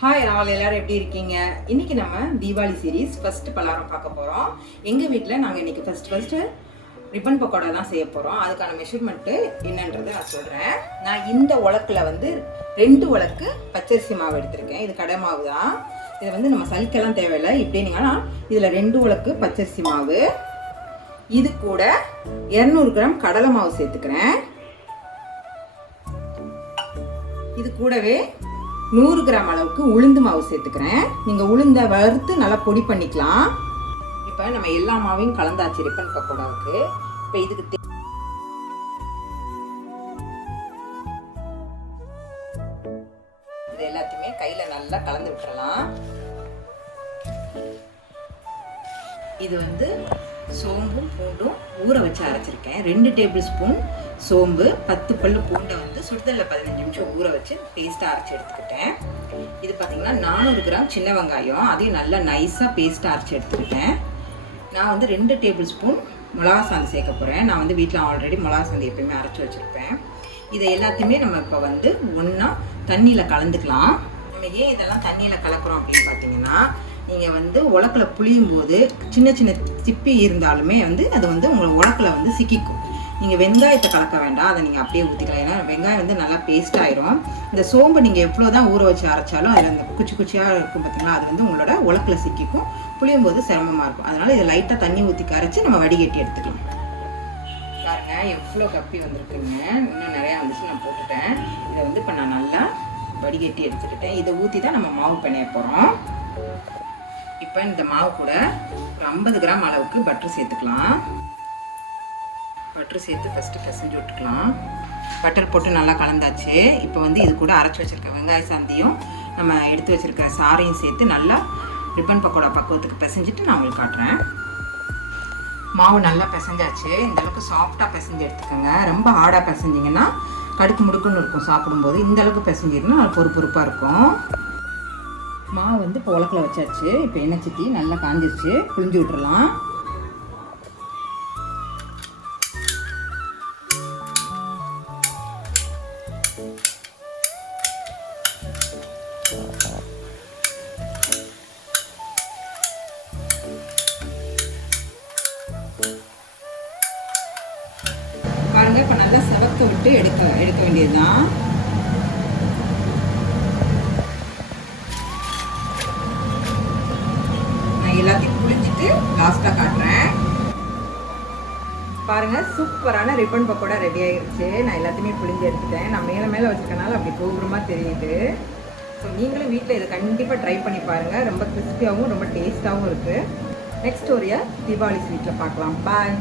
Hi all, எல்லாரும் எப்படி இருக்கீங்க? இன்னைக்கு நம்ம தீபாவளி சீரீஸ் ஃபர்ஸ்ட் பலகாரம் பார்க்க போகிறோம். எங்கள் வீட்டில் நாங்கள் இன்னைக்கு ஃபர்ஸ்ட் ரிப்பன் பக்கோடா தான் செய்ய போகிறோம். அதுக்கான மெஷர்மெண்ட்டு என்னன்றதை நான் சொல்கிறேன். நான் இந்த உலக்கில் வந்து 2 உலக்கு பச்சரிசி மாவு எடுத்திருக்கேன். இது கடை மாவு தான். இதை வந்து நம்ம சலிக்கெல்லாம் தேவையில்லை. இப்படின்னா இதில் 2 உலக்கு பச்சரிசி மாவு, இது கூட 200 கிராம் கடலை மாவு சேர்த்துக்கிறேன். இது கூடவே 100 கிராம் அளவுக்கு உளுந்து மாவு சேர்த்துக்கிறேன். நீங்கள் உளுந்தை வறுத்து நல்லா பொடி பண்ணிக்கலாம். இப்போ நம்ம எல்லா மாவையும் கலந்தாச்சு ரிப்பன் பக்கோடாவுக்கு. இப்போ இதுக்கு இது எல்லாத்தையுமே கையில் நல்லா கலந்து விட்டுறலாம். இது வந்து சோம்பும் பூண்டும் ஊற வச்சு அரைச்சிருக்கேன். 2 டேபிள் ஸ்பூன் சோம்பு, 10 பல்லு பூண்டை வந்து சுடுதலில் 15 நிமிஷம் ஊற வச்சு பேஸ்ட்டாக அரைச்சி எடுத்துக்கிட்டேன். இது பார்த்திங்கன்னா 400 கிராம் சின்ன வெங்காயம், அதையும் நல்லா நைஸாக பேஸ்ட்டாக அரைச்சி எடுத்துக்கிட்டேன். நான் வந்து 2 டேபிள் ஸ்பூன் மிளகா சாந்து சேர்க்க போகிறேன். நான் வந்து வீட்டில் ஆல்ரெடி மிளகா சாந்து எப்பயுமே அரைச்சி வச்சுருப்பேன். இதை எல்லாத்தையுமே நம்ம இப்போ வந்து ஒன்றா தண்ணியில் கலந்துக்கலாம். நம்ம ஏன் இதெல்லாம் தண்ணியில் கலக்கிறோம் அப்படின்னு பார்த்தீங்கன்னா, நீங்கள் வந்து உலக்கில் புளியும் போது சின்ன சின்ன சிப்பி இருந்தாலுமே வந்து அது வந்து உங்கள் உலக்கில் வந்து சிக்கிக்கும். நீங்கள் வெங்காயத்தை கலக்க வேண்டாம், அதை நீங்கள் அப்படியே ஊற்றிக்கலாம். ஏன்னா வெங்காயம் வந்து நல்லா பேஸ்ட் ஆயிரும். இந்த சோம்பு நீங்கள் எவ்வளோ தான் ஊற வச்சு அரைச்சாலும் அதில் அந்த குச்சியாக இருக்கும் பார்த்தீங்களா, அது வந்து உங்களோட உலக்கில் சிக்கிக்கும். புளியும் போது சிரமமாக இருக்கும். அதனால் இதை லைட்டாக தண்ணி ஊற்றி கரைச்சி நம்ம வடிகட்டி எடுத்துக்கலாம். பாருங்க எவ்வளோ கப்பி வந்திருக்குங்க. இன்னும் நிறையா வந்துச்சு, நான் போட்டுட்டேன். இதை வந்து இப்போ நான் நல்லா வடிகட்டி எடுத்துக்கிட்டேன். இதை ஊற்றி தான் நம்ம மாவு பிணைய போகிறோம். இப்போ இந்த மாவு கூட ஒரு 50 கிராம் அளவுக்கு பட்டர் சேர்த்துக்கலாம். பட்டர் சேர்த்து ஃபஸ்ட்டு பிசைஞ்சு விட்டுக்கலாம். பட்டர் போட்டு நல்லா கலந்தாச்சு. இப்போ வந்து இது கூட அரைச்சி வச்சுருக்க வெங்காய சாந்தியும் நம்ம எடுத்து வச்சுருக்க சாரையும் சேர்த்து நல்லா ரிப்பன் பக்கோடா பக்குவத்துக்கு பிசைஞ்சிட்டு நான் உங்களுக்கு காட்டுறேன். மாவு நல்லா பிசைஞ்சாச்சு. இந்தளவுக்கு சாஃப்டாக பிசைஞ்சு எடுத்துக்கோங்க. ரொம்ப ஹார்டாக பிசைஞ்சிங்கன்னா கடுக்கு முடுக்குன்னு இருக்கும் சாப்பிடும்போது. இந்தளவுக்கு பிசைஞ்சிங்கன்னா அது பொறுப்பாக இருக்கும். மாவு வந்து இப்போ உலக்கில் வச்சாச்சு. இப்போ எண்ணெய் சட்டி நல்லா காஞ்சிருச்சு, புழிஞ்சு விட்டுறலாம். பாருங்க, இப்போ நல்லா செவக்க விட்டு எடுக்க வேண்டியதுதான். எல்லாத்தையும் புளிஞ்சிட்டு லாஸ்ட்டாக காட்டுறேன். பாருங்கள், சூப்பரான ரிப்பன் பக்கோடா ரெடி ஆகிருச்சு. நான் எல்லாத்தையுமே புளிஞ்சு எடுத்துட்டேன். நான் மேலே வச்சுருக்கனால அப்படி கோபுரமாக தெரியுது. ஸோ நீங்களும் வீட்டில் இதை கண்டிப்பாக ட்ரை பண்ணி பாருங்கள். ரொம்ப கிறிஸ்பியாகவும் ரொம்ப டேஸ்ட்டாகவும் இருக்குது. நெக்ஸ்ட் ஒரு தீபாவளி ஸ்வீட்டில் பார்க்கலாம். பாய்.